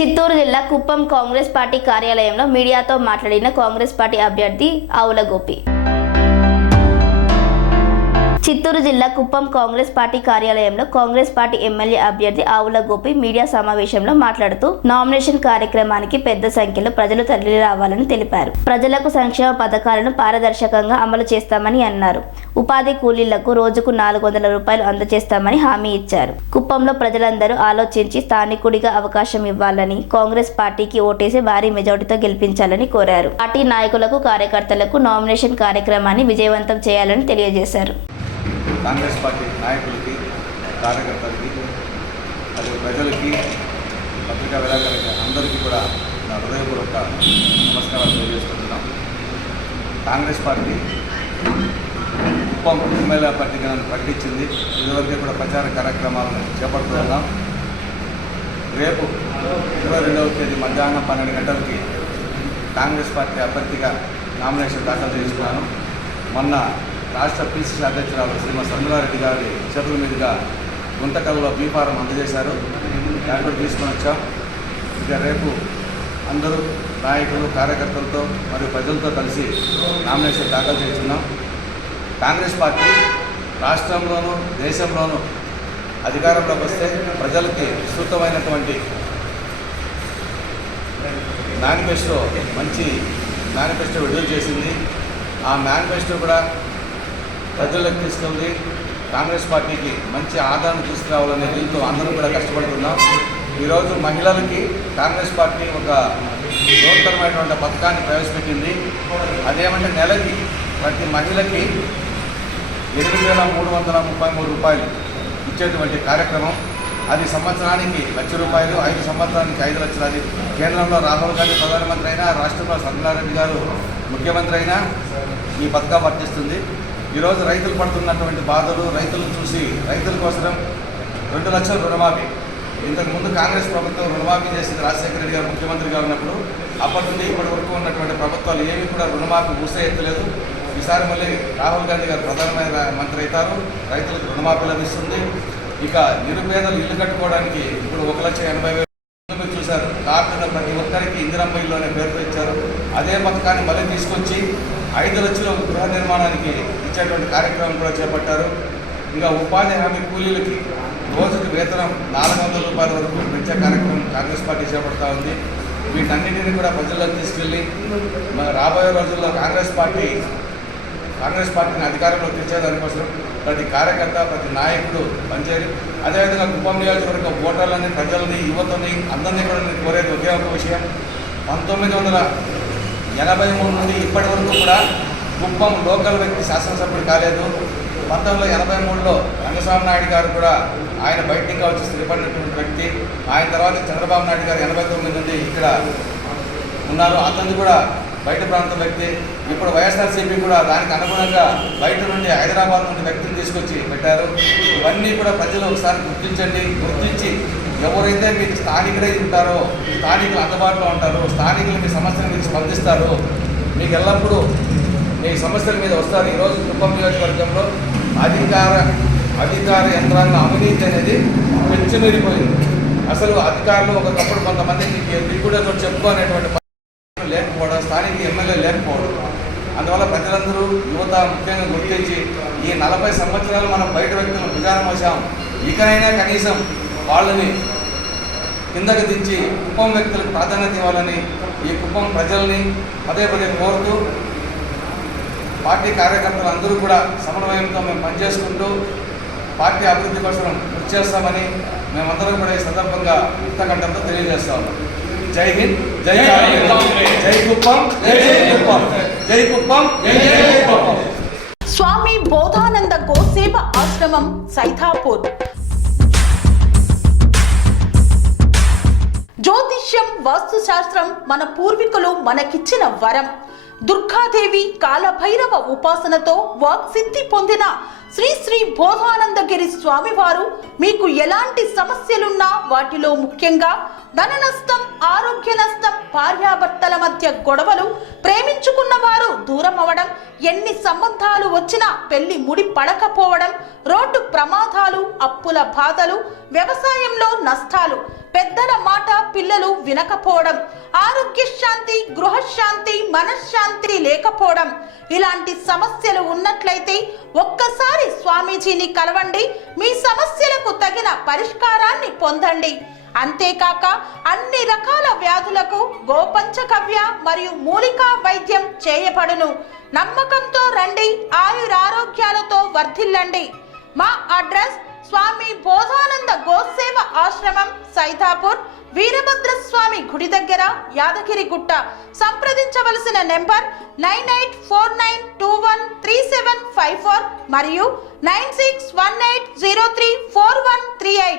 చిత్తూరు జిల్లా కుప్పం కాంగ్రెస్ పార్టీ కార్యాలయంలో మీడియాతో మాట్లాడిన కాంగ్రెస్ పార్టీ అభ్యర్థి ఆవుల గోపి. చిత్తూరు జిల్లా కుప్పం కాంగ్రెస్ పార్టీ కార్యాలయంలో కాంగ్రెస్ పార్టీ ఎమ్మెల్యే అభ్యర్థి ఆవుల గోపి మీడియా సమావేశంలో మాట్లాడుతూ నామినేషన్ కార్యక్రమానికి పెద్ద సంఖ్యలో ప్రజలు తరలి రావాలని తెలిపారు. ప్రజలకు సంక్షేమ పథకాలను పారదర్శకంగా అమలు చేస్తామని అన్నారు. ఉపాధి కూలీలకు రోజుకు 400 రూపాయలు అందజేస్తామని హామీ ఇచ్చారు. కుప్పంలో ప్రజలందరూ ఆలోచించి స్థానికుడిగా అవకాశం ఇవ్వాలని, కాంగ్రెస్ పార్టీకి ఓటేసి భారీ మెజార్టీతో గెలిపించాలని కోరారు. పార్టీ నాయకులకు కార్యకర్తలకు నామినేషన్ కార్యక్రమాన్ని విజయవంతం చేయాలని తెలియజేశారు. కాంగ్రెస్ పార్టీ నాయకులకి, కార్యకర్తలకి, అది ప్రజలకి, పత్రికా విలేకరులకి అందరికీ కూడా నా హృదయపూర్వక నమస్కారాలు తెలియజేస్తున్నాం. కాంగ్రెస్ పార్టీ కుప్పం ఎమ్మెల్యే అభ్యర్థిగా నన్ను ప్రకటించింది. ఇదివరకే కూడా ప్రచార కార్యక్రమాలను చేపడుతున్నాం. రేపు 22వ తేదీ మధ్యాహ్నం 12 గంటలకి కాంగ్రెస్ పార్టీ అభ్యర్థిగా నామినేషన్ దాఖలు చేసుకున్నాను. మొన్న రాష్ట్ర పిసిసి అధ్యక్షురాలు శ్రీమతి సంధ్యారెడ్డి గారి చేతుల మీదుగా గుంతకల్లో బీఫారం అందజేశారు. దాన్ని కూడా తీసుకొని వచ్చాం. ఇక రేపు అందరూ నాయకులు, కార్యకర్తలతో మరియు ప్రజలతో కలిసి నామినేషన్ దాఖలు చేస్తున్నాం. కాంగ్రెస్ పార్టీ రాష్ట్రంలోనూ దేశంలోనూ అధికారంలోకి వస్తే ప్రజలకి విస్తృతమైనటువంటి మేనిఫెస్టో, మంచి మేనిఫెస్టో విడుదల చేసింది. ఆ మేనిఫెస్టో కూడా ప్రజలకు తీసుకెళ్ళి కాంగ్రెస్ పార్టీకి మంచి ఆదరణ తీసుకురావాలనే దీంతో అందరూ కూడా కష్టపడుతున్నాం. ఈరోజు మహిళలకి కాంగ్రెస్ పార్టీ ఒక నూతనమైనటువంటి పథకాన్ని ప్రవేశపెట్టింది. అదేమంటే నెలకి ప్రతి మహిళకి 8,333 రూపాయలు ఇచ్చేటువంటి కార్యక్రమం. అది సంవత్సరానికి 1,00,000 రూపాయలు, 5 సంవత్సరానికి 5 లక్షలు. అది కేంద్రంలో రాహుల్ గాంధీ ప్రధానమంత్రి అయినా, రాష్ట్రంలో సంధ్యారెడ్డి గారు ముఖ్యమంత్రి అయినా ఈ పథకం వర్తిస్తుంది. ఈరోజు రైతులు పడుతున్నటువంటి బాధలు, రైతులను చూసి రైతుల కోసం 2 లక్షల రుణమాఫీ. ఇంతకుముందు కాంగ్రెస్ ప్రభుత్వం రుణమాఫీ చేసింది రాజశేఖర రెడ్డి గారు ముఖ్యమంత్రిగా ఉన్నప్పుడు. అప్పటి నుండి ఇప్పటి వరకు ఉన్నటువంటి ప్రభుత్వాలు ఏమీ కూడా రుణమాఫీ ఊసే ఎత్తలేదు. ఈసారి మళ్ళీ రాహుల్ గాంధీ గారు ప్రధానమంత్రి అవుతారు, రైతులకు రుణమాఫీ లభిస్తుంది. ఇక నిరుపేదలు ఇల్లు కట్టుకోవడానికి ఇప్పుడు 1,80,000 మీరు చూశారు. కార్డులో ప్రతి ఒక్కరికి ఇందిరమ్మ ఇల్లు అనే పేరుతో ఇచ్చారు. అదే పథకాన్ని మళ్ళీ తీసుకొచ్చి 5 లక్షల గృహ నిర్మాణానికి ఇచ్చేటువంటి కార్యక్రమం కూడా చేపట్టారు. ఇంకా ఉపాధి హామీ కూలీలకి రోజుకి వేతనం 400 రూపాయల వరకు పెంచే కార్యక్రమం కాంగ్రెస్ పార్టీ చేపడతా ఉంది. వీటన్నింటినీ కూడా ప్రజల్లోకి తీసుకెళ్ళి రాబోయే రోజుల్లో కాంగ్రెస్ పార్టీని అధికారంలోకి తెచ్చేదానికోసం ప్రతి కార్యకర్త, ప్రతి నాయకుడు పనిచేయాలి. అదేవిధంగా కుప్పం నియోజకవర్గ ఓటర్లని, ప్రజలని, యువతని అందరినీ కూడా నేను కోరేది ఒకే ఒక విషయం. 1983 నుండి ఇప్పటి వరకు కూడా కుప్పం లోకల్ వ్యక్తి శాసనసభ్యుడు కాలేదు. 1983లో రంగస్వామి నాయుడు గారు కూడా ఆయన బయటికి వచ్చి స్థిరపడినటువంటి వ్యక్తి. ఆయన తర్వాత చంద్రబాబు నాయుడు గారు 89 నుండి ఇక్కడ ఉన్నారు. అతను కూడా బయట ప్రాంతం వ్యక్తి. ఇప్పుడు వైఎస్ఆర్సీపీ కూడా దానికి అనుగుణంగా బయట నుండి, హైదరాబాద్ నుండి వ్యక్తిని తీసుకొచ్చి పెట్టారు. ఇవన్నీ కూడా ప్రజలు ఒకసారి గుర్తించి ఎవరైతే మీకు స్థానికుడై ఉంటారో, స్థానికులు అందుబాటులో ఉంటారో, స్థానికులు మీ సమస్యల మీద స్పందిస్తారు, మీకు ఎల్లప్పుడూ మీ సమస్యల మీద వస్తారు. ఈరోజు కుప్పం నియోజకవర్గంలో అధికార యంత్రాంగ అవినీతి అనేది పెంచిమీరిపోయింది. అసలు అధికారులు ఒకప్పుడు కొంతమందికి దిక్కుడే చెప్పుకోనేటువంటి లేకపోవడం, స్థానిక ఎమ్మెల్యే లేకపోవడం, అందువల్ల ప్రజలందరూ, యువత ముఖ్యంగా గుర్తించి ఈ 40 సంవత్సరాలు మనం బయట వ్యక్తులను విచారం వచ్చాం. ఇకనైనా కనీసం వాళ్ళని కిందకి దించి కుప్పం వ్యక్తులకు ప్రాధాన్యత ఇవ్వాలని ఈ కుప్పం ప్రజల్ని పదే కోరుతూ, పార్టీ కార్యకర్తలు అందరూ కూడా సమన్వయంతో మేము పనిచేసుకుంటూ పార్టీ అభివృద్ధి కోసం కృషి చేస్తామని మేమందరం కూడా ఈ సందర్భంగా ముక్తకంఠంతో తెలియజేస్తా ఉన్నాం. జై హింద్, జై జై కుప్పం, జై కుప్పం, జై కుప్పం, జై కుప్పం. స్వామి బోధానంద గోసేవ ఆశ్రమం, సైథాపూర్. జ్యోతిష్యం, వాస్తుశాస్త్రం మన పూర్వీకులు మనకిచ్చిన వరం. దుర్గాదేవి, కాలభైరవ ఉపాసనతో వాక్సిద్ధి పొందిన శ్రీ బోధానందగిరి స్వామివారు మీకు ఎలాంటి సమస్యలున్నా, వాటిలో ముఖ్యంగా ధన నష్టం, ఆరోగ్య నష్టం, భార్యాభర్తల మధ్య గొడవలు, ప్రేమించుకున్న వారు దూరం అవడం, ఎన్ని సంబంధాలు వచ్చినా పెళ్లి ముడి పడకపోవడం, రోడ్డు ప్రమాదాలు, అప్పుల బాధలు, వ్యవసాయంలో నష్టాలు, పెద్దల మాట పిల్లలు వినకపోవడం, ఆరోగ్య శాంతి, గృహశాంతి, మనశ్శాంతి లేకపోవడం, ఇలాంటి సమస్యలు ఉన్నట్లయితే ఒక్కసారి స్వామీజీని కలవండి. మీ సమస్యలకు తగిన పరిష్కారాన్ని పొందండి. అంతేకాక అన్ని రకాల వ్యాధులకు గోపంచకవ్య మరియు మూలికా వైద్యం చేయబడును. నమ్మకంతో రండి, ఆయురారోగ్యాలతో వర్ధిల్లండి. మా అడ్రస్ స్వామి బోధానంద గోసేవ ఆశ్రమం, సైదాపూర్, వీరభద్ర స్వామి గుడి దగ్గర, యాదగిరిగుట్ట. సంప్రదించవలసిన నెంబర్ 9849213754 మరియు 9618034138.